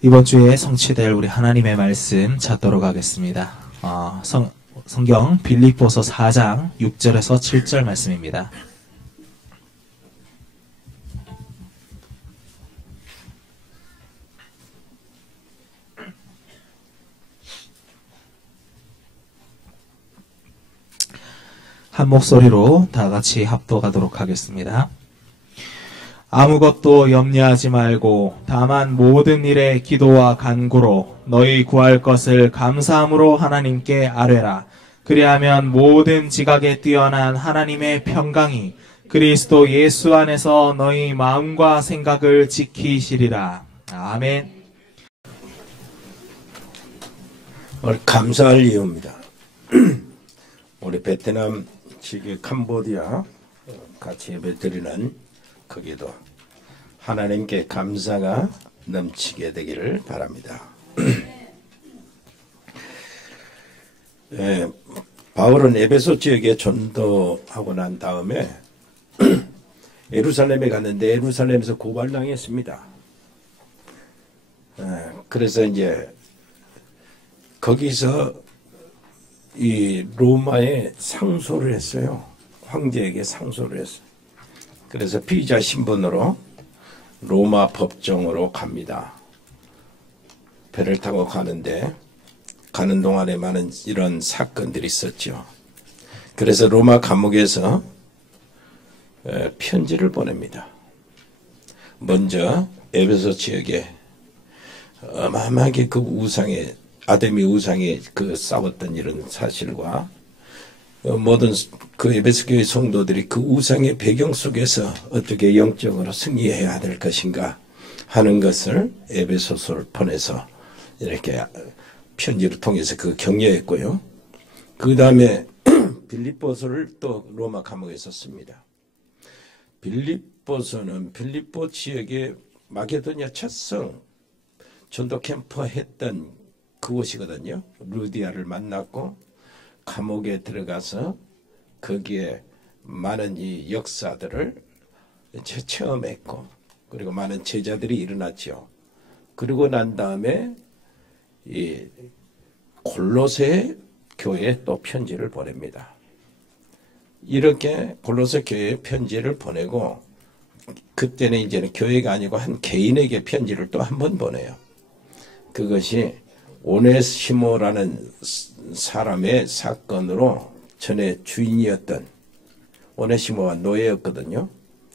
이번 주에 성취될 우리 하나님의 말씀 찾도록 하겠습니다. 성경 빌립보서 4장 6절에서 7절 말씀입니다. 한 목소리로 다 같이 합독하도록 하겠습니다. 아무것도 염려하지 말고 다만 모든 일에 기도와 간구로 너희 구할 것을 감사함으로 하나님께 아뢰라. 그리하면 모든 지각에 뛰어난 하나님의 평강이 그리스도 예수 안에서 너희 마음과 생각을 지키시리라. 아멘. 오늘 감사할 이유입니다. 우리 베트남 지금 캄보디아 같이 예배드리는 거기도 하나님께 감사가 넘치게 되기를 바랍니다. 바울은 에베소 지역에 전도하고 난 다음에 예루살렘에 갔는데 예루살렘에서 고발당했습니다. 그래서 이제 거기서 이 로마에 상소를 했어요. 황제에게 상소를 했어요. 그래서 피의자 신분으로 로마 법정으로 갑니다. 배를 타고 가는데 가는 동안에 많은 이런 사건들이 있었죠. 그래서 로마 감옥에서 편지를 보냅니다. 먼저 에베소 지역에 어마어마하게 그 우상에 아데미 우상에 그 싸웠던 이런 사실과 모든 그 에베소 교회 성도들이 그 우상의 배경 속에서 어떻게 영적으로 승리해야 될 것인가 하는 것을 에베소서를 보내서 이렇게 편지를 통해서 그 격려했고요. 그 다음에 빌립보서를 또 로마 감옥에서 씁니다. 빌립보서는 빌립보 지역의 마게도냐 첫성 전도 캠프 했던 그곳이거든요. 루디아를 만났고 감옥에 들어가서 거기에 많은 이 역사들을 체험했고 그리고 많은 제자들이 일어났죠. 그리고 난 다음에 이 골로새 교회에 또 편지를 보냅니다. 이렇게 골로새 교회에 편지를 보내고 그때는 이제는 교회가 아니고 한 개인에게 편지를 또 한 번 보내요. 그것이 오네시모라는 사람의 사건으로 전에 주인이었던 오네시모가 노예였거든요.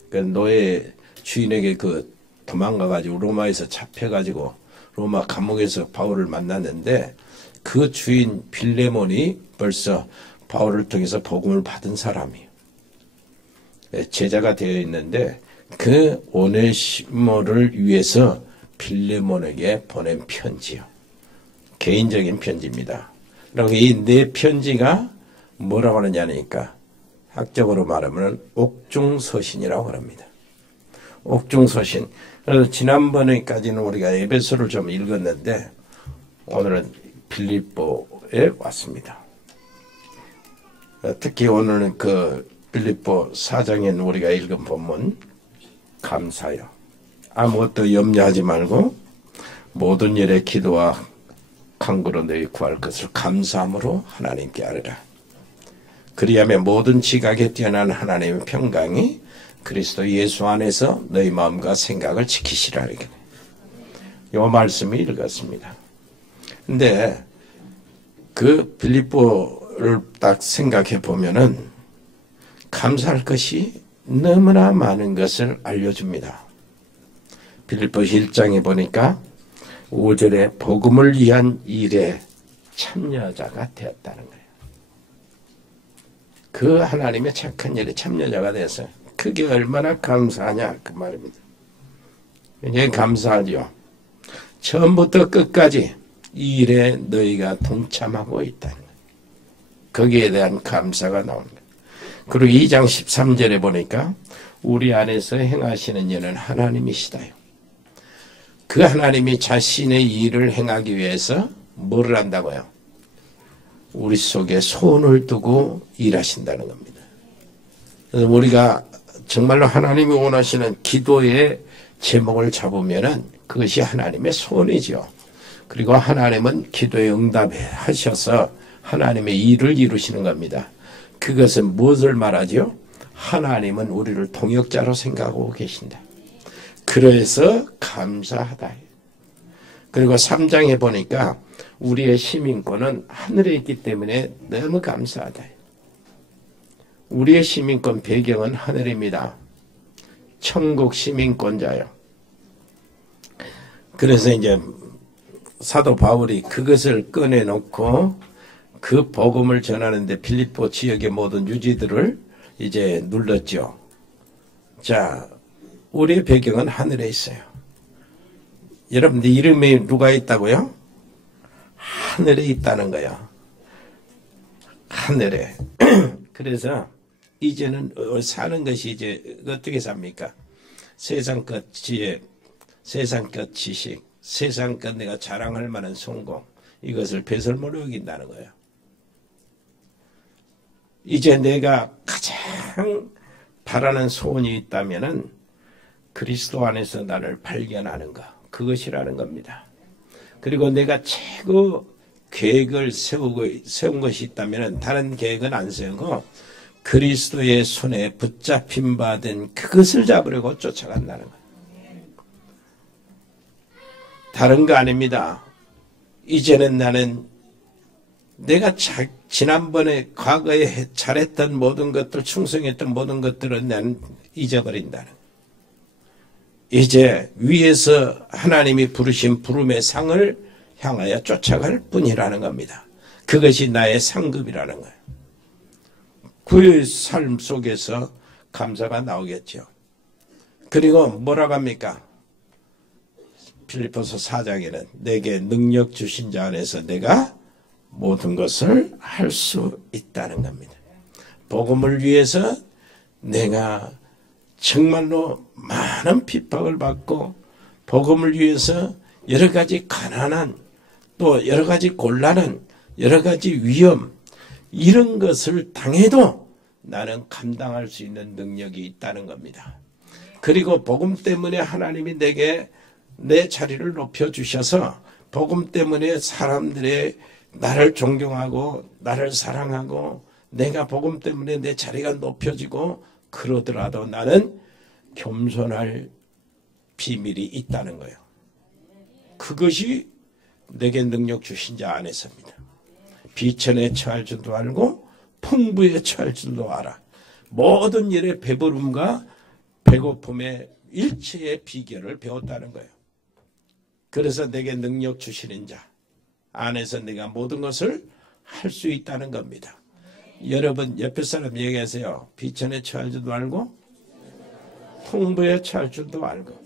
그 노예 주인에게 그 도망가가지고 로마에서 잡혀가지고 로마 감옥에서 바울을 만났는데 그 주인 빌레몬이 벌써 바울을 통해서 복음을 받은 사람이에요. 제자가 되어 있는데 그 오네시모를 위해서 빌레몬에게 보낸 편지요. 개인적인 편지입니다. 그리고 이 네 편지가 뭐라고 하느냐니까 학적으로 말하면 옥중서신이라고 합니다. 옥중서신. 그래서 지난번에까지는 우리가 에베소를 좀 읽었는데 오늘은 빌립보에 왔습니다. 특히 오늘은 그 빌립보 4장에 우리가 읽은 본문 감사요. 아무것도 염려하지 말고 모든 일에 기도와 간구로 너희 구할 것을 감사함으로 하나님께 아뢰라. 그리하면 모든 지각에 뛰어난 하나님의 평강이 그리스도 예수 안에서 너희 마음과 생각을 지키시라. 이 말씀을 읽었습니다. 근데 그 빌립보를 딱 생각해 보면은 감사할 것이 너무나 많은 것을 알려줍니다. 빌립보 1장에 보니까 5절에 복음을 위한 일에 참여자가 되었다는 거예요. 그 하나님의 착한 일에 참여자가 돼서 그게 얼마나 감사하냐 그 말입니다. 굉장히 감사하죠. 처음부터 끝까지 이 일에 너희가 동참하고 있다는 거예요. 거기에 대한 감사가 나옵니다. 그리고 2장 13절에 보니까 우리 안에서 행하시는 일은 하나님이시다요. 그 하나님이 자신의 일을 행하기 위해서 뭐를 한다고요? 우리 속에 손을 두고 일하신다는 겁니다. 그래서 우리가 정말로 하나님이 원하시는 기도의 제목을 잡으면은 그것이 하나님의 소원이죠. 그리고 하나님은 기도에 응답하셔서 하나님의 일을 이루시는 겁니다. 그것은 무엇을 말하죠? 하나님은 우리를 동역자로 생각하고 계신다. 그래서 감사하다. 그리고 3장에 보니까 우리의 시민권은 하늘에 있기 때문에 너무 감사하다. 우리의 시민권 배경은 하늘입니다. 천국 시민권자요. 그래서 이제 사도 바울이 그것을 꺼내놓고 그 복음을 전하는데 필리포 지역의 모든 유지들을 이제 눌렀죠. 자, 우리의 배경은 하늘에 있어요. 여러분들 이름에 누가 있다고요? 하늘에 있다는 거예요. 하늘에. 그래서 이제는 사는 것이 이제 어떻게 삽니까? 세상 것 지혜, 세상 것 지식, 세상 것 내가 자랑할 만한 성공, 이것을 배설물로 여긴다는 거예요. 이제 내가 가장 바라는 소원이 있다면은 그리스도 안에서 나를 발견하는 것, 그것이라는 겁니다. 그리고 내가 최고 계획을 세운 것이 있다면은 다른 계획은 안 세우고 그리스도의 손에 붙잡힌 바 된 그것을 잡으려고 쫓아간다는 거예요. 다른 거 아닙니다. 이제는 나는 내가 지난번에 과거에 잘했던 모든 것들, 충성했던 모든 것들은 나는 잊어버린다는 거예요. 이제 위에서 하나님이 부르신 부름의 상을 향하여 쫓아갈 뿐이라는 겁니다. 그것이 나의 상급이라는 거예요. 그의 삶 속에서 감사가 나오겠죠. 그리고 뭐라고 합니까? 빌립보서 4장에는 내게 능력 주신 자 안에서 내가 모든 것을 할 수 있다는 겁니다. 복음을 위해서 내가 정말로 많은 핍박을 받고 복음을 위해서 여러 가지 가난한 또 여러 가지 곤란한 여러 가지 위험 이런 것을 당해도 나는 감당할 수 있는 능력이 있다는 겁니다. 그리고 복음 때문에 하나님이 내게 내 자리를 높여주셔서 복음 때문에 사람들의 나를 존경하고 나를 사랑하고 내가 복음 때문에 내 자리가 높여지고 그러더라도 나는 겸손할 비밀이 있다는 거예요. 그것이 내게 능력 주신 자 안에서입니다. 비천에 처할 줄도 알고 풍부에 처할 줄도 알아. 모든 일의 배부름과 배고픔의 일체의 비결을 배웠다는 거예요. 그래서 내게 능력 주시는 자 안에서 내가 모든 것을 할 수 있다는 겁니다. 여러분 옆에 사람 얘기하세요. 비천에 처할 줄도 알고 풍부에 처할 줄도 알고.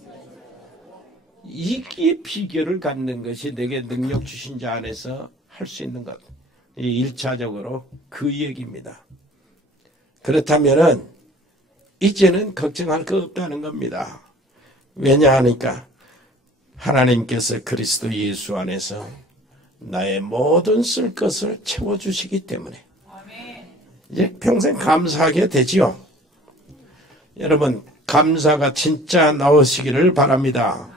이게 비결을 갖는 것이 내게 능력 주신 자 안에서 할 수 있는 것. 이 1차적으로 그 얘기입니다. 그렇다면은 이제는 걱정할 거 없다는 겁니다. 왜냐하니까 하나님께서 그리스도 예수 안에서 나의 모든 쓸 것을 채워주시기 때문에 이제 평생 감사하게 되지요. 여러분 감사가 진짜 나오시기를 바랍니다.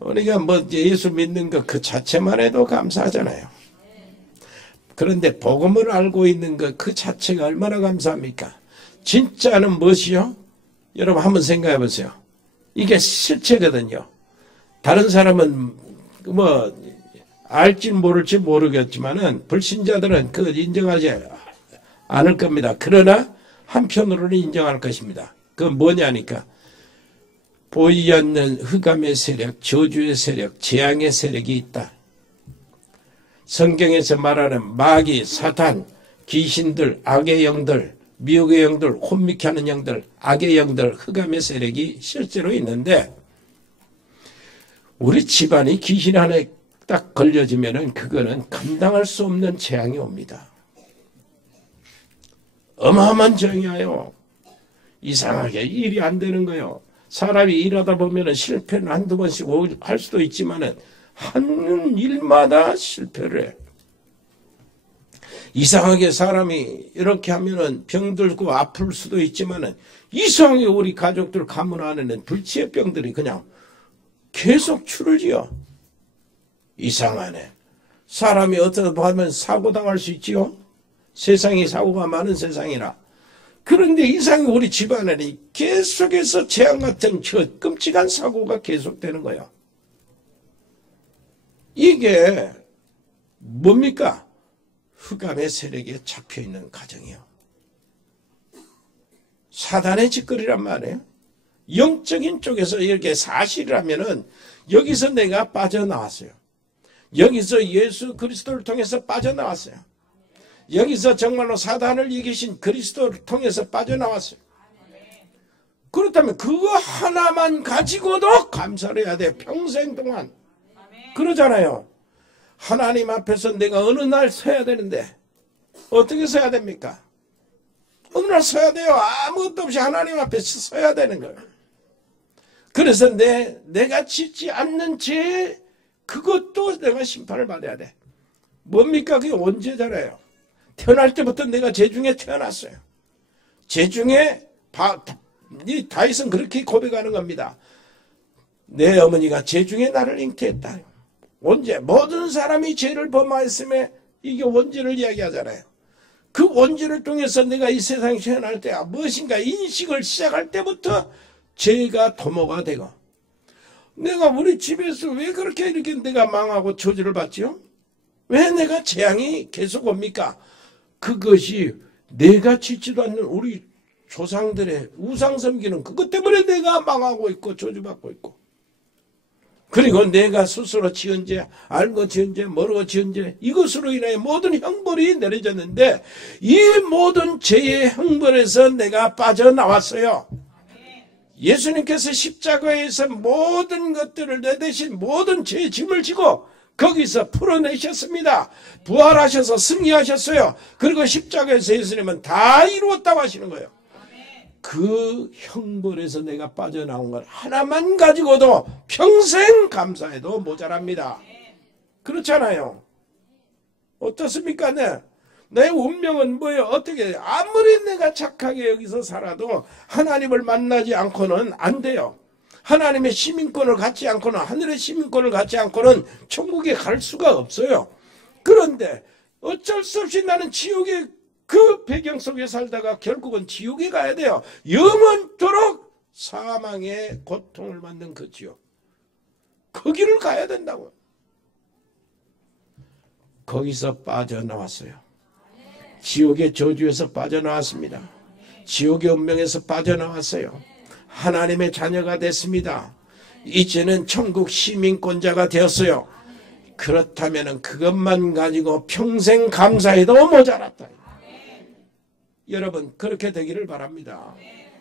우리가 뭐 예수 믿는 것 그 자체만 해도 감사하잖아요. 그런데 복음을 알고 있는 것 그 자체가 얼마나 감사합니까? 진짜는 무엇이요? 여러분 한번 생각해 보세요. 이게 실체거든요. 다른 사람은 뭐 알지 모를지 모르겠지만은 불신자들은 그걸 인정하지 않을 겁니다. 그러나 한편으로는 인정할 것입니다. 그건 뭐냐니까 보이지 않는 흑암의 세력, 저주의 세력, 재앙의 세력이 있다. 성경에서 말하는 마귀, 사탄, 귀신들, 악의 영들, 미혹의 영들, 혼미케 하는 영들, 악의 영들, 흑암의 세력이 실제로 있는데 우리 집안이 귀신 하나에 딱 걸려지면은 그거는 감당할 수 없는 재앙이 옵니다. 어마어마한 재앙이 와요. 이상하게 일이 안 되는 거예요. 사람이 일하다 보면은 실패는 한두 번씩 할 수도 있지만은 하는 일마다 실패를 해. 이상하게 사람이 이렇게 하면은 병들고 아플 수도 있지만은 이상하게 우리 가족들 가문 안에는 불치의 병들이 그냥 계속 추를 지어. 이상하네. 사람이 어떻게 보면 사고 당할 수 있지요. 세상이 사고가 많은 세상이라. 그런데 이상하게 우리 집안에는 계속해서 재앙 같은 저 끔찍한 사고가 계속되는 거예요. 이게 뭡니까? 흑암의 세력에 잡혀있는 가정이요. 사단의 짓거리란 말이에요. 영적인 쪽에서 이렇게 사실이라면은 여기서 내가 빠져나왔어요. 여기서 예수 그리스도를 통해서 빠져나왔어요. 여기서 정말로 사단을 이기신 그리스도를 통해서 빠져나왔어요. 그렇다면 그거 하나만 가지고도 감사를 해야 돼요. 평생 동안. 그러잖아요. 하나님 앞에서 내가 어느 날 서야 되는데 어떻게 서야 됩니까? 어느 날 서야 돼요. 아무것도 없이 하나님 앞에 서야 되는 거예요. 그래서 내가 짓지 않는 죄 그것도 내가 심판을 받아야 돼. 뭡니까? 그게 원죄잖아요. 태어날 때부터 내가 죄 중에 태어났어요. 죄 중에 다윗은 그렇게 고백하는 겁니다. 내 어머니가 죄 중에 나를 잉태했다. 원죄. 모든 사람이 죄를 범하였음에 이게 원죄를 이야기하잖아요. 그 원죄를 통해서 내가 이 세상에 태어날 때 무엇인가 인식을 시작할 때부터 죄가 도모가 되고 내가 우리 집에서 왜 그렇게 이렇게 내가 망하고 저주를 받지요? 왜 내가 재앙이 계속 옵니까? 그것이 내가 짓지도 않는 우리 조상들의 우상 섬기는 그것 때문에 내가 망하고 있고 저주받고 있고 그리고 내가 스스로 지은 죄, 알고 지은 죄, 모르고 지은 죄 이것으로 인하여 모든 형벌이 내려졌는데 이 모든 죄의 형벌에서 내가 빠져나왔어요. 예수님께서 십자가에서 모든 것들을 내 대신 모든 죄의 짐을 지고 거기서 풀어내셨습니다. 부활하셔서 승리하셨어요. 그리고 십자가에서 예수님은 다 이루었다고 하시는 거예요. 그 형벌에서 내가 빠져나온 걸 하나만 가지고도 평생 감사해도 모자랍니다. 그렇잖아요. 어떻습니까? 내 운명은 뭐예요? 어떻게 아무리 내가 착하게 여기서 살아도 하나님을 만나지 않고는 안 돼요. 하나님의 시민권을 갖지 않고는 하늘의 시민권을 갖지 않고는 천국에 갈 수가 없어요. 그런데 어쩔 수 없이 나는 지옥의 그 배경 속에 살다가 결국은 지옥에 가야 돼요. 영원토록 사망의 고통을 받는 그 지옥. 거기를 가야 된다고. 거기서 빠져나왔어요. 지옥의 저주에서 빠져나왔습니다. 지옥의 운명에서 빠져나왔어요. 하나님의 자녀가 됐습니다. 이제는 천국 시민권자가 되었어요. 그렇다면 그것만 가지고 평생 감사해도 모자랐다. 여러분 그렇게 되기를 바랍니다.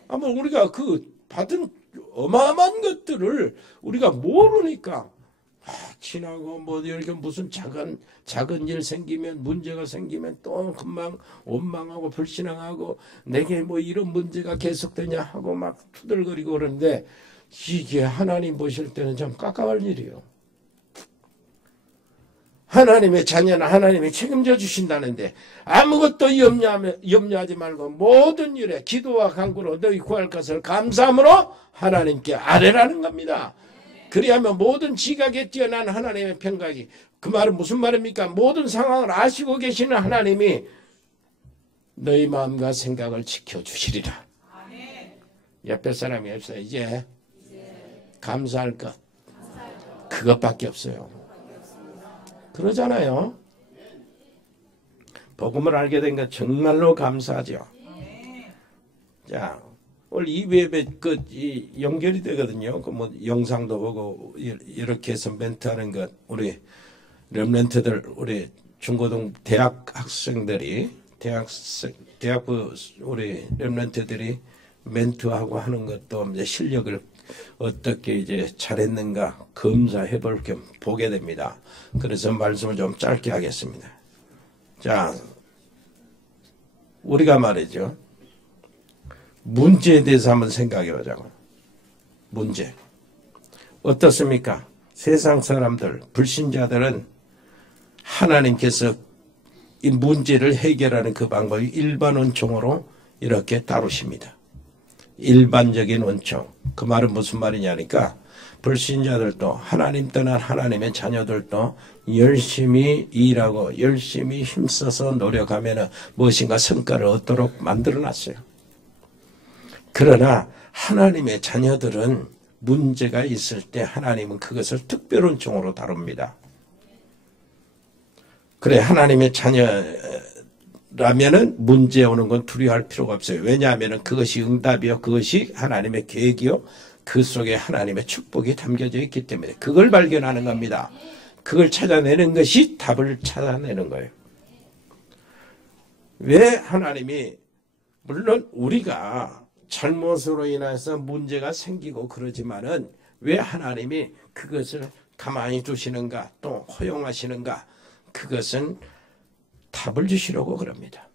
아마 우리가 그 받은 어마어마한 것들을 우리가 모르니까 지나고 뭐 이렇게 무슨 작은 일 생기면 문제가 생기면 또 금방 원망하고 불신앙하고 내게 뭐 이런 문제가 계속되냐 하고 막 투덜거리고 그러는데 이게 하나님 보실 때는 좀 깜깜할 일이에요. 하나님의 자녀는 하나님이 책임져 주신다는데 아무것도 염려하지 말고 모든 일에 기도와 간구로 너희 구할 것을 감사함으로 하나님께 아뢰라는 겁니다. 그리하면 모든 지각에 뛰어난 하나님의 평강이 그 말은 무슨 말입니까? 모든 상황을 아시고 계시는 하나님이 너희 마음과 생각을 지켜주시리라. 옆에 사람이 없어요. 이제 감사할 것 그것밖에 없어요. 그러잖아요. 복음을 알게 된 건 정말로 감사하죠. 자, 오늘 2부에 연결이 되거든요. 그 뭐 영상도 보고 이렇게 해서 멘트하는 것 우리 렘넌트들 우리 중고등 대학 학생들이 대학부 우리 렘넌트들이 멘트하고 하는 것도 이제 실력을 어떻게 이제 잘했는가 검사해 볼 겸 보게 됩니다. 그래서 말씀을 좀 짧게 하겠습니다. 자, 우리가 말이죠. 문제에 대해서 한번 생각해 보자고. 문제. 어떻습니까? 세상 사람들, 불신자들은 하나님께서 이 문제를 해결하는 그 방법이 일반 원총으로 이렇게 다루십니다. 일반적인 원총. 그 말은 무슨 말이냐니까 불신자들도 하나님 떠난 하나님의 자녀들도 열심히 일하고 열심히 힘써서 노력하면 무엇인가 성과를 얻도록 만들어놨어요. 그러나 하나님의 자녀들은 문제가 있을 때 하나님은 그것을 특별원총으로 다룹니다. 그래, 하나님의 자녀라면은 문제 오는 건 두려워할 필요가 없어요. 왜냐하면 그것이 응답이요, 그것이 하나님의 계획이요, 그 속에 하나님의 축복이 담겨져 있기 때문에 그걸 발견하는 겁니다. 그걸 찾아내는 것이 답을 찾아내는 거예요. 왜 하나님이, 물론 우리가 잘못으로 인해서 문제가 생기고 그러지만은 왜 하나님이 그것을 가만히 두시는가, 또 허용하시는가, 그것은 답을 주시려고 그럽니다.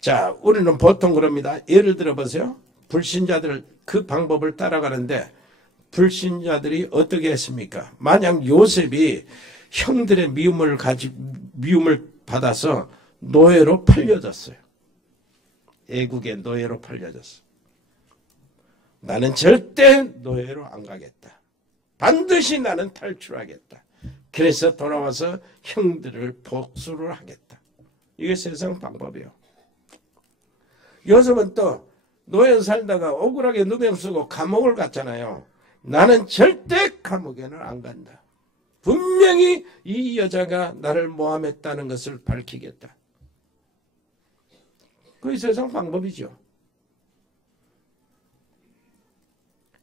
자, 우리는 보통 그럽니다. 예를 들어 보세요. 불신자들 그 방법을 따라가는데 불신자들이 어떻게 했습니까? 만약 요셉이 형들의 미움을 받아서 노예로 팔려졌어요. 애국의 노예로 팔려졌어. 나는 절대 노예로 안 가겠다. 반드시 나는 탈출하겠다. 그래서 돌아와서 형들을 복수를 하겠다. 이게 세상 방법이에요. 요즘은 또 노예 살다가 억울하게 누명 쓰고 감옥을 갔잖아요. 나는 절대 감옥에는 안 간다. 분명히 이 여자가 나를 모함했다는 것을 밝히겠다. 그게 세상 방법이죠.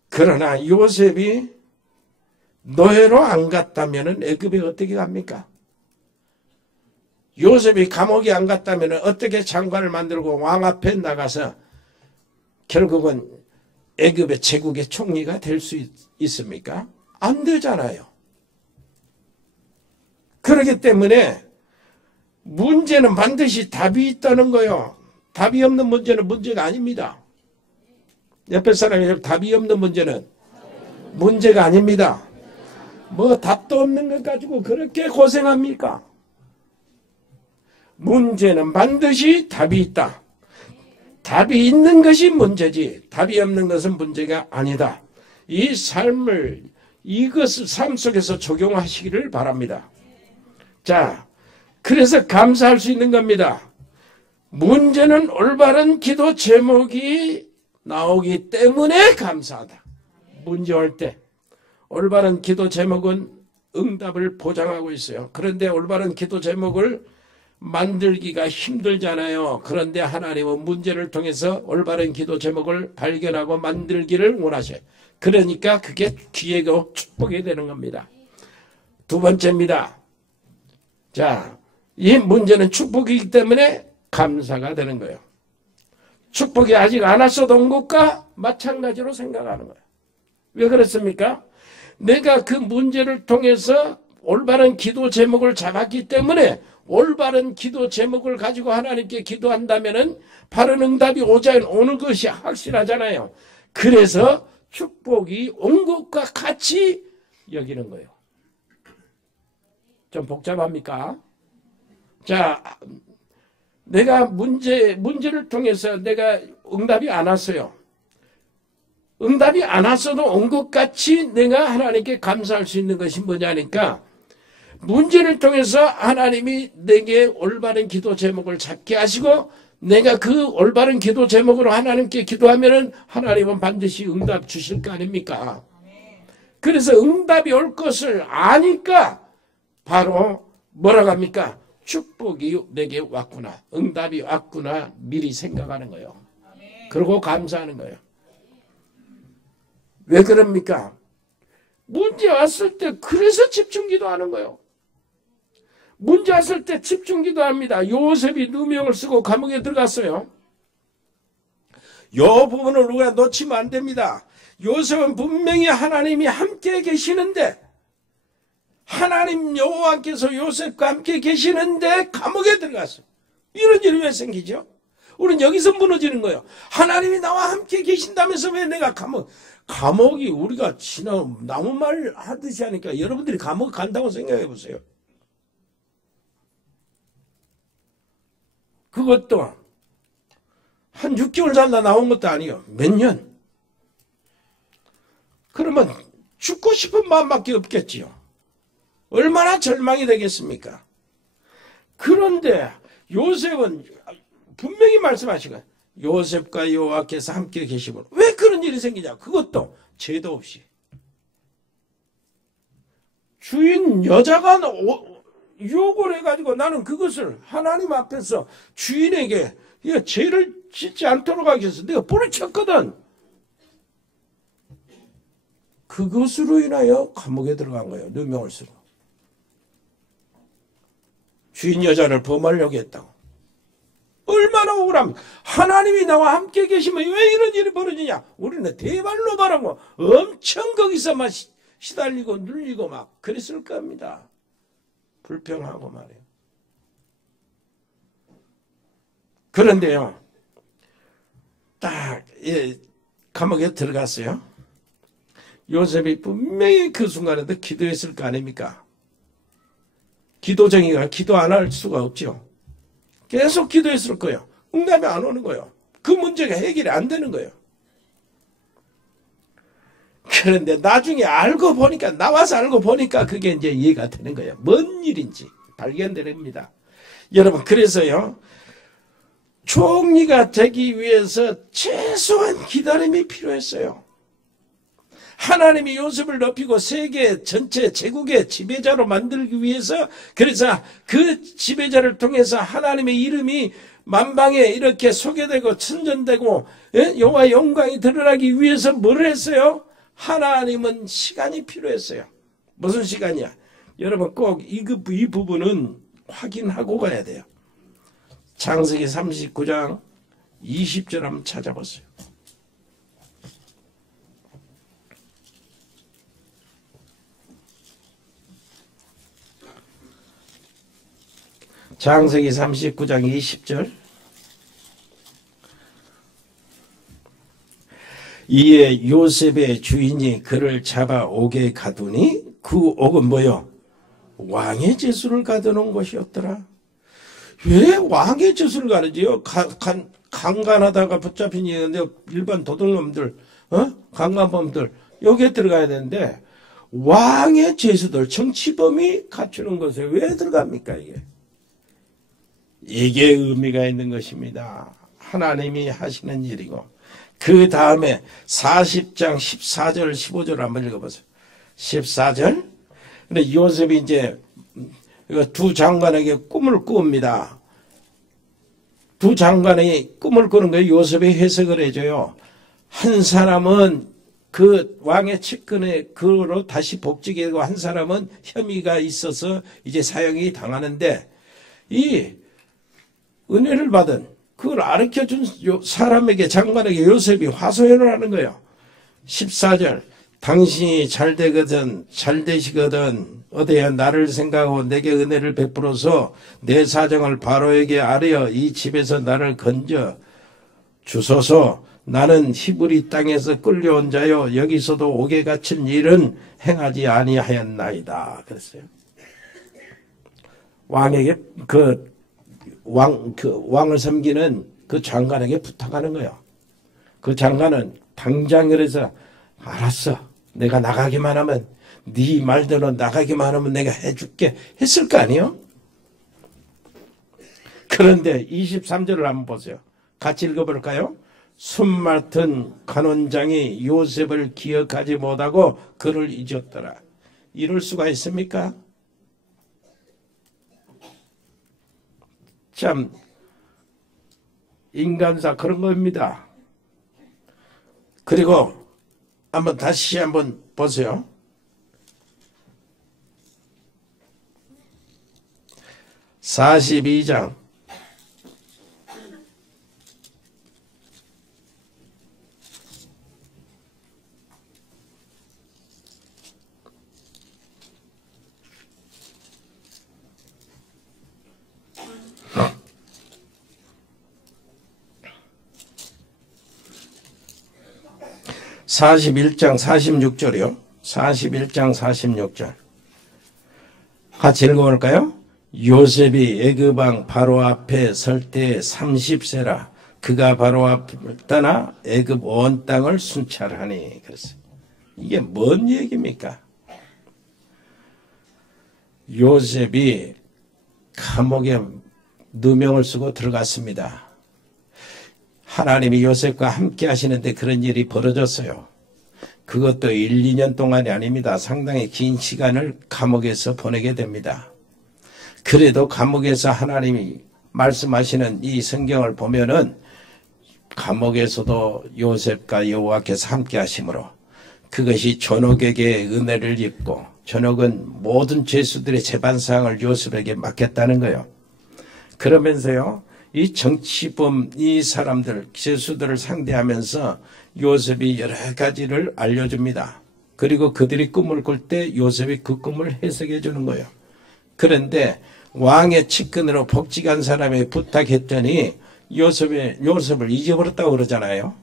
그러나 요셉이 노예로 안 갔다면 애굽에 어떻게 갑니까? 요셉이 감옥에 안 갔다면 어떻게 장관을 만들고 왕 앞에 나가서 결국은 애굽의 제국의 총리가 될 수 있습니까? 안 되잖아요. 그렇기 때문에 문제는 반드시 답이 있다는 거예요. 답이 없는 문제는 문제가 아닙니다. 옆에 사람이 답이 없는 문제는 문제가 아닙니다. 뭐 답도 없는 것 가지고 그렇게 고생합니까? 문제는 반드시 답이 있다. 답이 있는 것이 문제지 답이 없는 것은 문제가 아니다. 이 삶을 이것을 삶 속에서 적용하시기를 바랍니다. 자, 그래서 감사할 수 있는 겁니다. 문제는 올바른 기도 제목이 나오기 때문에 감사하다. 문제 올 때 올바른 기도 제목은 응답을 보장하고 있어요. 그런데 올바른 기도 제목을 만들기가 힘들잖아요. 그런데 하나님은 문제를 통해서 올바른 기도 제목을 발견하고 만들기를 원하셔요. 그러니까 그게 기회고 축복이 되는 겁니다. 두 번째입니다. 자, 이 문제는 축복이기 때문에 감사가 되는 거예요. 축복이 아직 안 왔어도 온 것과 마찬가지로 생각하는 거예요. 왜 그렇습니까? 내가 그 문제를 통해서 올바른 기도 제목을 잡았기 때문에 올바른 기도 제목을 가지고 하나님께 기도한다면은 바른 응답이 오는 것이 확실하잖아요. 그래서 축복이 온 것과 같이 여기는 거예요. 좀 복잡합니까? 자, 내가 문제를 통해서 내가 응답이 안 왔어요. 응답이 안 왔어도 온 것 같이 내가 하나님께 감사할 수 있는 것이 뭐냐니까 문제를 통해서 하나님이 내게 올바른 기도 제목을 잡게 하시고 내가 그 올바른 기도 제목으로 하나님께 기도하면은 하나님은 반드시 응답 주실 거 아닙니까? 그래서 응답이 올 것을 아니까 바로 뭐라고 합니까? 축복이 내게 왔구나. 응답이 왔구나. 미리 생각하는 거예요. 그리고 감사하는 거예요. 왜 그럽니까? 문제 왔을 때 그래서 집중기도하는 거예요. 문제 왔을 때 집중기도합니다. 요셉이 누명을 쓰고 감옥에 들어갔어요. 요 부분을 우리가 놓치면 안 됩니다. 요셉은 분명히 하나님이 함께 계시는데 하나님 여호와께서 요셉과 함께 계시는데 감옥에 들어갔어요. 이런 일이 왜 생기죠? 우리는 여기서 무너지는 거예요. 하나님이 나와 함께 계신다면서 왜 내가 감옥이 우리가 지나 나무말 하듯이 하니까 여러분들이 감옥 간다고 생각해 보세요. 그것도 한 6개월 살다 나온 것도 아니에요. 몇 년. 그러면 죽고 싶은 마음밖에 없겠지요. 얼마나 절망이 되겠습니까? 그런데 요셉은 분명히 말씀하시고 요셉과 여호와께서 함께 계시고 왜 그런 일이 생기냐? 그것도 죄도 없이. 주인 여자가 유혹을 해가지고 나는 그것을 하나님 앞에서 주인에게 죄를 짓지 않도록 하기 위해서 내가 불을 쳤거든. 그것으로 인하여 감옥에 들어간 거예요. 누명을 쓰고. 주인 여자를 범하려고 했다고. 얼마나 억울합니까? 하나님이 나와 함께 계시면 왜 이런 일이 벌어지냐? 우리는 대발로 말하고 엄청 거기서만 시달리고 눌리고 막 그랬을 겁니다. 불평하고 말이에요. 그런데요, 딱 감옥에 들어갔어요. 요셉이 분명히 그 순간에도 기도했을 거 아닙니까? 기도쟁이가 기도 안 할 수가 없죠. 계속 기도했을 거예요. 응답이 안 오는 거예요. 그 문제가 해결이 안 되는 거예요. 그런데 나중에 알고 보니까, 나와서 알고 보니까 그게 이제 이해가 되는 거예요. 뭔 일인지 발견됩니다. 여러분, 그래서요, 총리가 되기 위해서 최소한 기다림이 필요했어요. 하나님이 요셉을 높이고 세계 전체 제국의 지배자로 만들기 위해서, 그래서 그 지배자를 통해서 하나님의 이름이 만방에 이렇게 소개되고 천전되고 여호와의 영광이 드러나기 위해서 뭘 했어요? 하나님은 시간이 필요했어요. 무슨 시간이야? 여러분 꼭 이 부분은 확인하고 가야 돼요. 창세기 39장 20절 한번 찾아보세요. 창세기 39장 20절. 이에 요셉의 주인이 그를 잡아 옥에 가두니 그 옥은 뭐요? 왕의 제수를 가둬놓은 곳이었더라. 왜 왕의 제수를 가르지요? 강간하다가 붙잡힌 일반 도둑놈들, 강간범들 여기에 들어가야 되는데 왕의 제수들, 정치범이 갖추는 곳에 왜 들어갑니까? 이게 의미가 있는 것입니다. 하나님이 하시는 일이고. 그 다음에 40장 14절 15절 한번 읽어보세요. 14절. 근데 요셉이 이제 두 장관에게 꿈을 꾸옵니다. 두 장관이 꿈을 꾸는 거예요. 요셉이 해석을 해줘요. 한 사람은 그 왕의 측근에 그로 다시 복직이 되고 한 사람은 혐의가 있어서 이제 사형이 당하는데 이 은혜를 받은 그걸 가르쳐준 사람에게 장관에게 요셉이 화소연을 하는 거예요. 14절 당신이 잘 되시거든 어디야 나를 생각하고 내게 은혜를 베풀어서 내 사정을 바로에게 아뢰어 이 집에서 나를 건져 주소서. 나는 히브리 땅에서 끌려온 자요 여기서도 옥에 갇힌 일은 행하지 아니하였나이다. 그랬어요. 왕에게 왕을 섬기는 그 장관에게 부탁하는 거예요. 그 장관은 당장 그래서 알았어. 내가 나가기만 하면 네 말대로 나가기만 하면 내가 해줄게 했을 거 아니에요? 그런데 23절을 한번 보세요. 같이 읽어볼까요? 숨 맡은 간원장이 요셉을 기억하지 못하고 그를 잊었더라. 이럴 수가 있습니까? 참 인간사 그런 겁니다. 그리고 다시 한번 보세요. 42장 41장 46절이요. 41장 46절. 같이 읽어볼까요? 요셉이 애굽 왕 바로 앞에 설 때 30세라. 그가 바로 앞을 떠나 애굽 온 땅을 순찰하니. 그랬어요. 이게 뭔 얘기입니까? 요셉이 감옥에 누명을 쓰고 들어갔습니다. 하나님이 요셉과 함께 하시는데 그런 일이 벌어졌어요. 그것도 1, 2년 동안이 아닙니다. 상당히 긴 시간을 감옥에서 보내게 됩니다. 그래도 감옥에서 하나님이 말씀하시는 이 성경을 보면은 감옥에서도 요셉과 여호와께서 함께 하심으로 그것이 존옥에게 은혜를 입고 존옥은 모든 죄수들의 재반사항을 요셉에게 맡겼다는 거예요. 그러면서요, 이 정치범, 이 사람들, 죄수들을 상대하면서 요셉이 여러 가지를 알려줍니다. 그리고 그들이 꿈을 꿀 때 요셉이 그 꿈을 해석해 주는 거예요. 그런데 왕의 측근으로 복직한 사람이 부탁했더니 요셉을 잊어버렸다고 그러잖아요.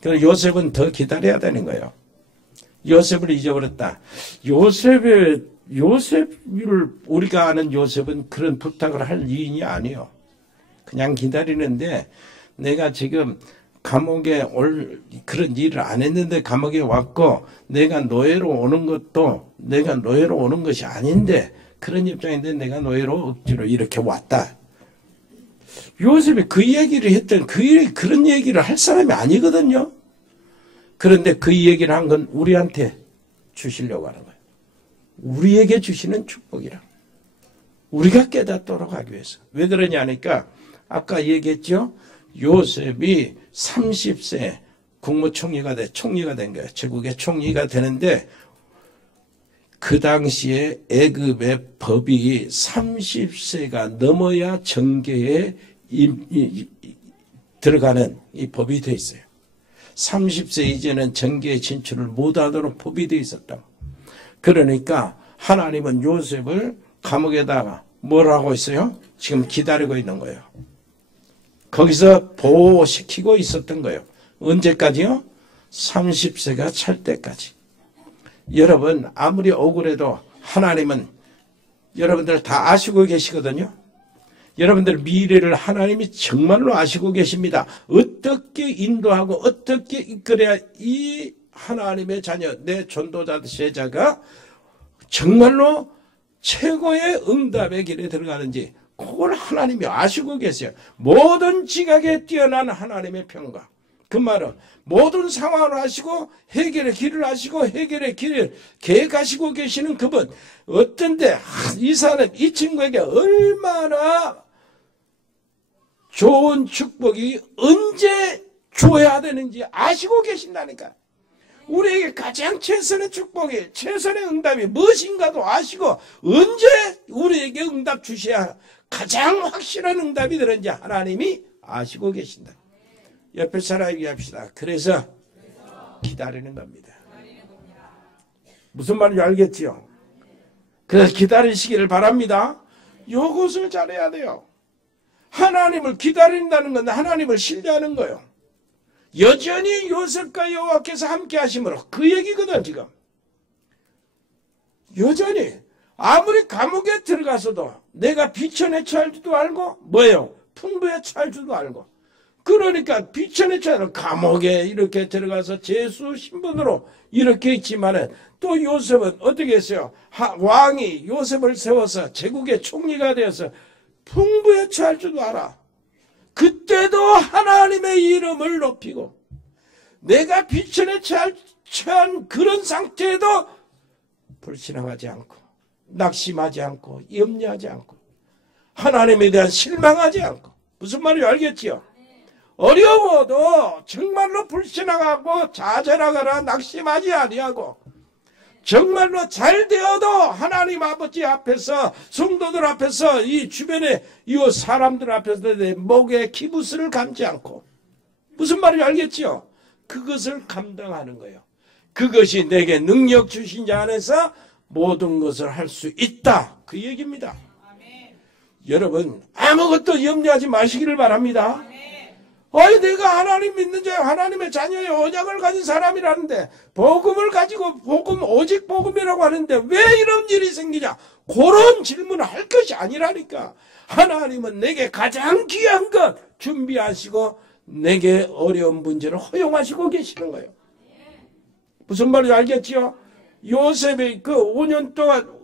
그래서 요셉은 더 기다려야 되는 거예요. 요셉을 잊어버렸다. 요셉을 우리가 아는 요셉은 그런 부탁을 할 이인이 아니에요. 그냥 기다리는데 내가 지금 감옥에 올 그런 일을 안 했는데 감옥에 왔고 내가 노예로 오는 것이 아닌데 그런 입장인데 내가 노예로 억지로 이렇게 왔다. 요셉이 그 얘기를 했던 그런 얘기를 할 사람이 아니거든요. 그런데 그 얘기를 한 건 우리한테 주시려고 하는 거예요. 우리에게 주시는 축복이라. 우리가 깨닫도록 하기 위해서. 왜 그러냐니까 아까 얘기했죠. 요셉이 30세 국무총리가 된 거예요. 제국의 총리가 되는데 그 당시에 애굽의 법이 30세가 넘어야 정계에 들어가는 이 법이 돼 있어요. 30세 이제는 정계에 진출을 못하도록 법이 돼 있었다. 그러니까 하나님은 요셉을 감옥에다가 뭘 하고 있어요? 지금 기다리고 있는 거예요. 거기서 보호시키고 있었던 거예요. 언제까지요? 30세가 찰 때까지. 여러분 아무리 억울해도 하나님은 여러분들 다 아시고 계시거든요. 여러분들 미래를 하나님이 정말로 아시고 계십니다. 어떻게 인도하고 어떻게 이끌어야 이 하나님의 자녀, 내 전도자, 제자가 정말로 최고의 응답의 길에 들어가는지 그걸 하나님이 아시고 계세요. 모든 지각에 뛰어난 하나님의 평가. 그 말은 모든 상황을 아시고 해결의 길을 아시고 해결의 길을 계획하시고 계시는 그분. 어떤데 이 사람, 이 친구에게 얼마나 좋은 축복이 언제 줘야 되는지 아시고 계신다니까. 우리에게 가장 최선의 축복이, 최선의 응답이 무엇인가도 아시고 언제 우리에게 응답 주셔야 가장 확실한 응답이 되는지 하나님이 아시고 계신다. 옆에 사람 얘기합시다. 그래서 기다리는 겁니다. 무슨 말인지 알겠지요? 그래서 기다리시기를 바랍니다. 요것을 잘해야 돼요. 하나님을 기다린다는 건 하나님을 신뢰하는 거예요. 여전히 요셉과 여호와께서 함께 하심으로 그 얘기거든 지금. 여전히 아무리 감옥에 들어가서도 내가 비천에 처할 줄도 알고 뭐예요? 풍부에 처할 줄도 알고. 그러니까 비천에 처하는 감옥에 이렇게 들어가서 제수 신분으로 이렇게 있지만은 또 요셉은 어떻게 했어요? 왕이 요셉을 세워서 제국의 총리가 되어서 풍부에 처할 줄도 알아. 그때도 하나님의 이름을 높이고 내가 비천에 처한 그런 상태에도 불신앙하지 않고 낙심하지 않고 염려하지 않고 하나님에 대한 실망하지 않고. 무슨 말인지 알겠지요? 어려워도 정말로 불신앙하고 좌절하거나 낙심하지 아니하고 정말로 잘 되어도 하나님 아버지 앞에서 성도들 앞에서 이 주변에 이 사람들 앞에서 내 목에 기부스를 감지 않고. 무슨 말인지 알겠지요? 그것을 감당하는 거예요. 그것이 내게 능력 주신 자 안에서 모든 것을 할 수 있다. 그 얘기입니다. 아멘. 여러분 아무것도 염려하지 마시기를 바랍니다. 아니 내가 하나님 믿는 자요 하나님의 자녀의 언약을 가진 사람이라는데 복음을 가지고 오직 복음이라고 하는데 왜 이런 일이 생기냐? 그런 질문을 할 것이 아니라니까. 하나님은 내게 가장 귀한 것 준비하시고 내게 어려운 문제를 허용하시고 계시는 거예요. 무슨 말인지 알겠지요? 요셉이 그 5년 동안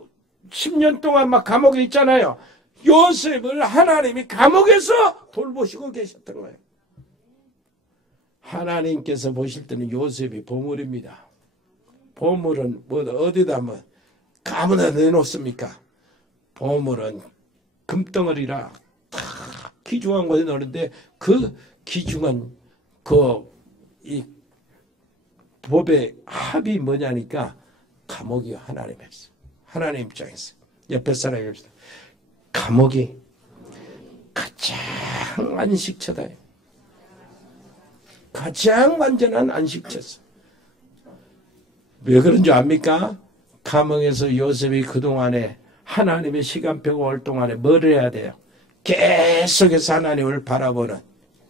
10년 동안 막 감옥에 있잖아요. 요셉을 하나님이 감옥에서 돌보시고 계셨던 거예요. 하나님께서 보실 때는 요셉이 보물입니다. 보물은 뭐 어디다 뭐 아무나 내놓습니까? 보물은 금덩어리라 다 귀중한 곳에 넣는데 그 귀중한 이 법의 합이 뭐냐니까 감옥이 하나님이었어요. 하나님 입장에서 옆에 사람이 없어요. 감옥이 가장 안식처다. 가장 완전한 안식처였어요. 왜 그런 줄 압니까? 감옥에서 요셉이 그동안에 하나님의 시간표가 올 동안에 뭘 해야 돼요? 계속해서 하나님을 바라보는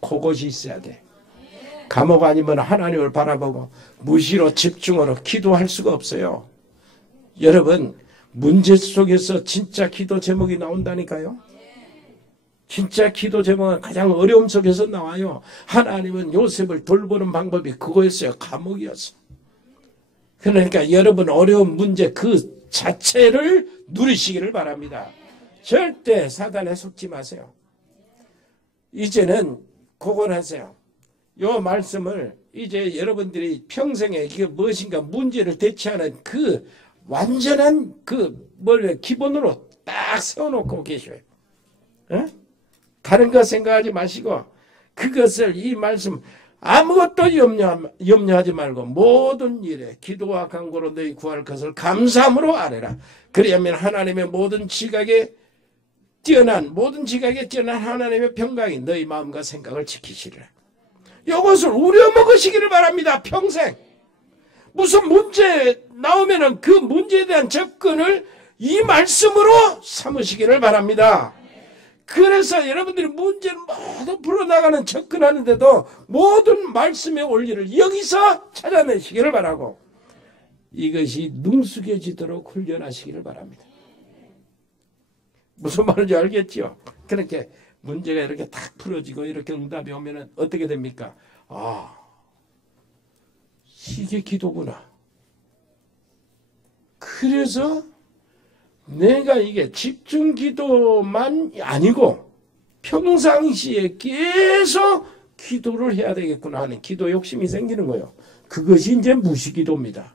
그것이 있어야 돼. 감옥 아니면 하나님을 바라보고 무시로 집중으로 기도할 수가 없어요. 여러분, 문제 속에서 진짜 기도 제목이 나온다니까요. 진짜 기도 제목은 가장 어려움 속에서 나와요. 하나님은 요셉을 돌보는 방법이 그거였어요. 감옥이었어. 그러니까 여러분 어려운 문제 그 자체를 누리시기를 바랍니다. 절대 사단에 속지 마세요. 이제는 그걸 하세요. 요 말씀을 이제 여러분들이 평생에 이게 무엇인가 문제를 대처하는 그 완전한 기본으로 딱 세워놓고 계셔요. 어? 다른 거 생각하지 마시고 그것을 이 말씀 아무것도 염려하지 말고 모든 일에 기도와 간구로 너희 구할 것을 감사함으로 아뢰라. 그리하면 하나님의 모든 지각에 뛰어난 하나님의 평강이 너희 마음과 생각을 지키시리라. 이것을 우려먹으시기를 바랍니다. 평생. 무슨 문제 나오면은 그 문제에 대한 접근을 이 말씀으로 삼으시기를 바랍니다. 그래서 여러분들이 문제를 모두 풀어나가는 접근하는데도 모든 말씀의 원리를 여기서 찾아내시기를 바라고 이것이 능숙해지도록 훈련하시기를 바랍니다. 무슨 말인지 알겠지요? 그렇게 문제가 이렇게 딱 풀어지고 이렇게 응답이 오면은 어떻게 됩니까? 아, 이게 기도구나. 그래서 내가 이게 집중 기도만 아니고 평상시에 계속 기도를 해야 되겠구나 하는 기도 욕심이 생기는 거예요. 그것이 이제 무시기도입니다.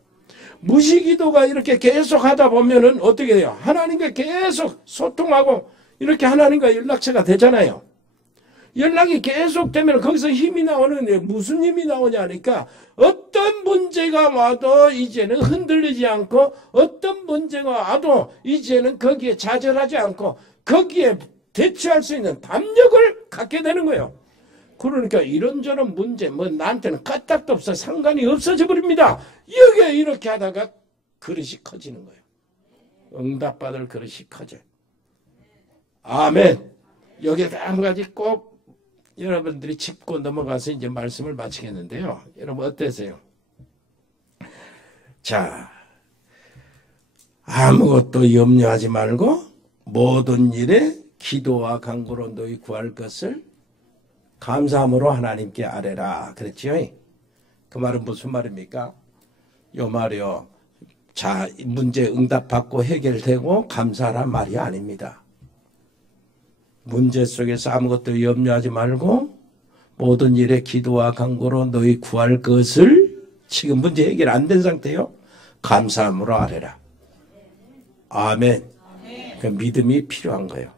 무시기도가 이렇게 계속 하다 보면은 어떻게 돼요? 하나님과 계속 소통하고 이렇게 하나님과 연락처가 되잖아요. 연락이 계속 되면 거기서 힘이 나오는데 무슨 힘이 나오냐 하니까 어떤 문제가 와도 이제는 흔들리지 않고 어떤 문제가 와도 이제는 거기에 좌절하지 않고 거기에 대처할 수 있는 담력을 갖게 되는 거예요. 그러니까 이런저런 문제 나한테는 까딱도 없어 상관이 없어져 버립니다. 여기에 이렇게 하다가 그릇이 커지는 거예요. 응답받을 그릇이 커져요. 아멘. 여기에 한 가지 꼭 여러분들이 짚고 넘어가서 이제 말씀을 마치겠는데요. 여러분 어떠세요? 자, 아무것도 염려하지 말고 모든 일에 기도와 간구로 너희 구할 것을 감사함으로 하나님께 아뢰라. 그랬지요? 그 말은 무슨 말입니까? 요 말이요. 자, 문제 응답받고 해결되고 감사하란 말이 아닙니다. 문제 속에서 아무것도 염려하지 말고 모든 일에 기도와 간구로 너희 구할 것을 지금 문제 해결 안 된 상태요. 감사함으로 아뢰라. 아멘. 그 믿음이 필요한 거예요.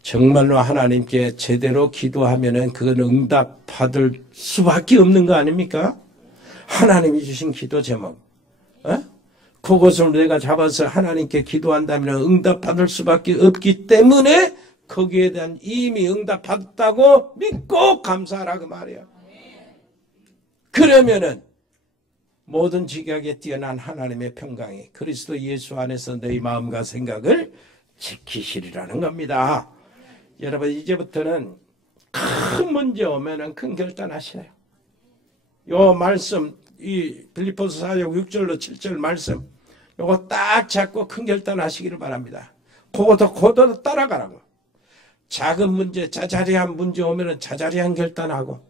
정말로 하나님께 제대로 기도하면은 그건 응답받을 수밖에 없는 거 아닙니까? 하나님이 주신 기도 제목. 그것을 내가 잡아서 하나님께 기도한다면 응답받을 수밖에 없기 때문에 거기에 대한 이미 응답받았다고 믿고 감사하라 그 말이에요. 그러면은 모든 지각에 뛰어난 하나님의 평강이 그리스도 예수 안에서 너희 마음과 생각을 지키시리라는 겁니다. 여러분 이제부터는 큰 문제 오면은 큰 결단하셔요. 요 말씀 이 빌립보서 4장 6절로 7절 말씀 요거 딱 잡고 큰 결단하시기를 바랍니다. 그것도 따라가라고. 작은 문제, 자잘한 문제 오면은 자잘한 결단하고,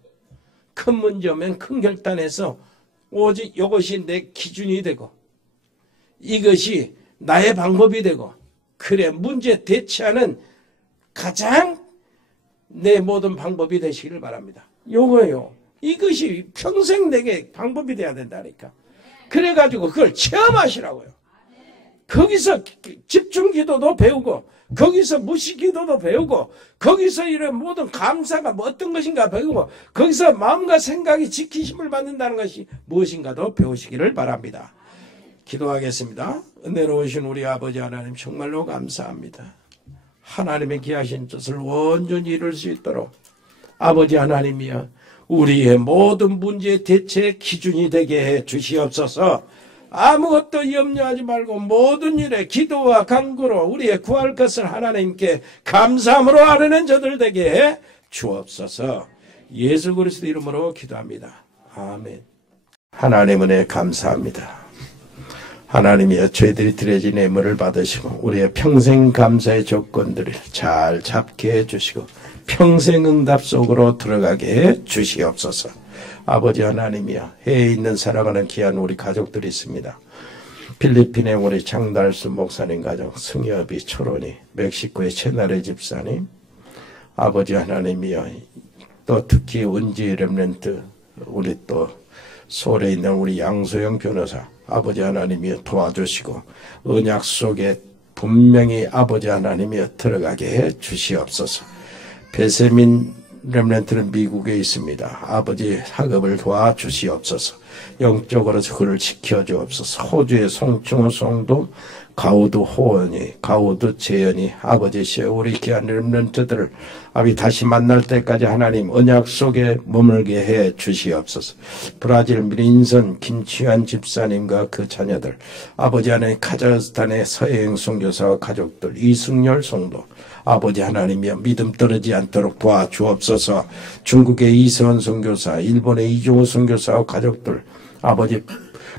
큰 문제 오면 큰 결단해서 오직 이것이 내 기준이 되고, 이것이 나의 방법이 되고, 그래 문제 대처하는 가장 내 모든 방법이 되시기를 바랍니다. 요거예요. 이것이 평생 내게 방법이 돼야 된다니까. 그래가지고 그걸 체험하시라고요. 거기서 집중기도도 배우고, 거기서 무시기도도 배우고, 거기서 이런 모든 감사가 뭐 어떤 것인가 배우고, 거기서 마음과 생각이 지키심을 받는다는 것이 무엇인가도 배우시기를 바랍니다. 기도하겠습니다. 은혜로우신 우리 아버지 하나님 정말로 감사합니다. 하나님의 귀하신 뜻을 온전히 이룰 수 있도록 아버지 하나님이여 우리의 모든 문제의 대체 기준이 되게 해 주시옵소서. 아무것도 염려하지 말고 모든 일에 기도와 간구로 우리의 구할 것을 하나님께 감사함으로 아뢰는 저들 되게 해 주옵소서. 예수 그리스도 이름으로 기도합니다. 아멘. 하나님 은혜 감사합니다. 하나님이여 저희들이 드려진 예물을 받으시고 우리의 평생 감사의 조건들을 잘 잡게 해주시고 평생 응답 속으로 들어가게 해 주시옵소서. 아버지 하나님이여 해에 있는 살아가는 귀한 우리 가족들이 있습니다. 필리핀의 우리 장달수 목사님 가족, 승엽이, 초론이, 멕시코의 채나레 집사님, 아버지 하나님이여 또 특히 은지 렘넌트 우리 또 서울에 있는 우리 양소영 변호사 아버지 하나님이 도와주시고 언약 속에 분명히 아버지 하나님이 들어가게 해 주시옵소서. 베세민 렘넌트는 미국에 있습니다. 아버지 학업을 도와주시옵소서. 영적으로 그를 지켜주옵소서. 호주의 송충호 성도 가우드 호원이 가우드 재현이 아버지시여 우리 귀한 렘넌트들을 아버지 다시 만날 때까지 하나님 언약 속에 머물게 해 주시옵소서. 브라질 민선 김치환 집사님과 그 자녀들 아버지 하나님 카자흐스탄의 서해행 선교사와 가족들 이승열 성도 아버지 하나님이여 믿음 떨어지지 않도록 도와주옵소서. 중국의 이세원 선교사 일본의 이종호 선교사와 가족들 아버지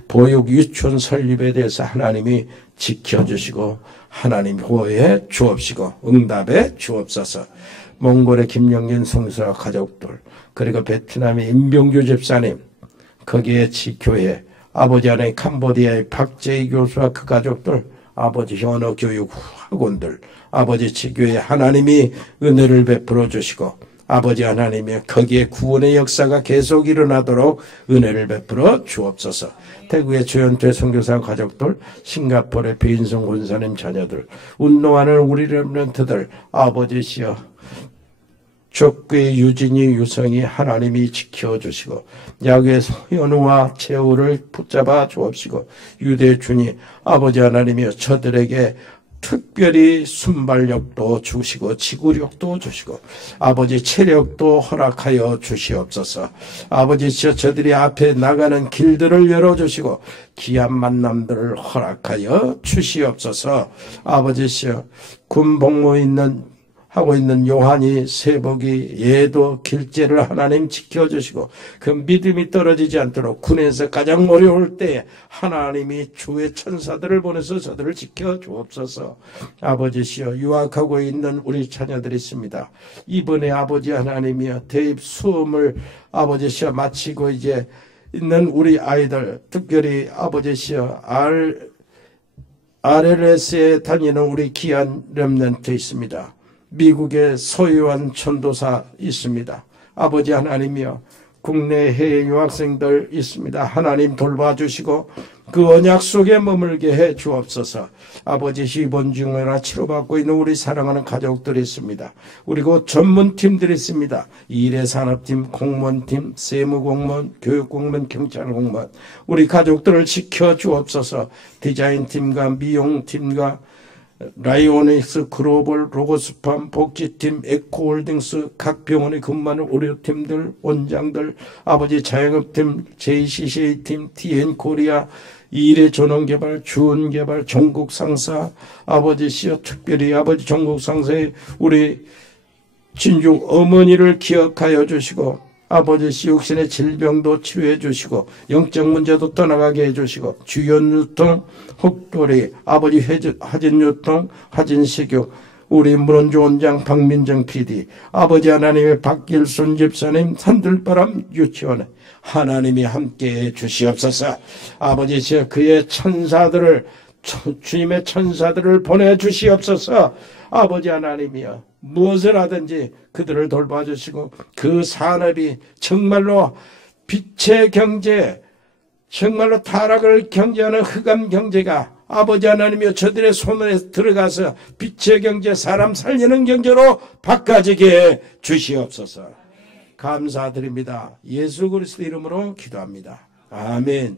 보육 유치원 설립에 대해서 하나님이 지켜주시고 하나님 호해 주옵시고 응답해 주옵소서. 몽골의 김영진 성수와 가족들 그리고 베트남의 임병규 집사님 거기에 지교회 아버지 하나님 캄보디아의 박재희 교수와 그 가족들 아버지 언어 교육 학원들 아버지 지교회 하나님이 은혜를 베풀어 주시고 아버지 하나님의 거기에 구원의 역사가 계속 일어나도록 은혜를 베풀어 주옵소서. 태국의 조현태 선교사 가족들, 싱가포르의 배인성 권사님 자녀들, 운동하는 우리 렘넌트들, 아버지시여 족구의 유진이 유성이 하나님이 지켜주시고 야구의 현우와 재우를 붙잡아 주옵시고 유대준이 아버지 하나님이여 저들에게 특별히 순발력도 주시고 지구력도 주시고 아버지 체력도 허락하여 주시옵소서. 아버지시여 저들이 앞에 나가는 길들을 열어주시고 귀한 만남들을 허락하여 주시옵소서. 아버지시여 군 복무 하고 있는 요한이 세복이 얘도 길제를 하나님 지켜주시고 그 믿음이 떨어지지 않도록 군에서 가장 어려울 때에 하나님이 주의 천사들을 보내서 저들을 지켜주옵소서. 아버지시여 유학하고 있는 우리 자녀들이 있습니다. 이번에 아버지 하나님이여 대입 수험을 아버지시여 마치고 이제 있는 우리 아이들 특별히 아버지시여 RLS에 다니는 우리 귀한 렘넌트 있습니다. 미국의 소유한 전도사 있습니다. 아버지 하나님이여 국내 해외 유학생들 있습니다. 하나님 돌봐주시고 그 언약 속에 머물게 해 주옵소서. 아버지 입원 중이나 치료받고 있는 우리 사랑하는 가족들이 있습니다. 그리고 전문팀들이 있습니다. 일해산업팀, 공무원팀, 세무공무원, 교육공무원, 경찰공무원 우리 가족들을 지켜 주옵소서. 디자인팀과 미용팀과 라이오닉스 글로벌 로고스팜 복지팀 에코홀딩스 각 병원에 근무하는 의료팀들 원장들 아버지 자영업팀 JCCA팀 TN코리아 일의 전원개발 주원개발 전국상사 아버지시여 특별히 아버지 전국상사의 우리 진중 어머니를 기억하여 주시고 아버지 시육신의 질병도 치료해 주시고 영적 문제도 떠나가게 해주시고 주연유통, 혹돌이, 아버지 하진유통, 하진식육, 우리 문원주원장 박민정 PD, 아버지 하나님의 박길순 집사님, 산들바람 유치원에 하나님이 함께해 주시옵소서. 아버지 그의 천사들을 주님의 천사들을 보내주시옵소서. 아버지 하나님이여 무엇을 하든지 그들을 돌봐주시고 그 산업이 정말로 빛의 경제, 정말로 타락을 경제하는 흑암 경제가 아버지 하나님이여 저들의 손에 들어가서 빛의 경제, 사람 살리는 경제로 바꿔지게 주시옵소서. 감사드립니다. 예수 그리스도 이름으로 기도합니다. 아멘.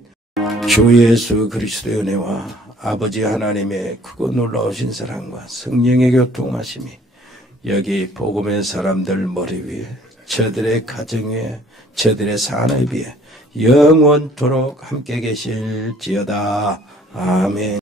주 예수 그리스도의 은혜와 아버지 하나님의 크고 놀라우신 사랑과 성령의 교통하심이 여기 복음의 사람들 머리 위에, 저들의 가정 위에, 저들의 산업 위에 영원토록 함께 계실지어다. 아멘.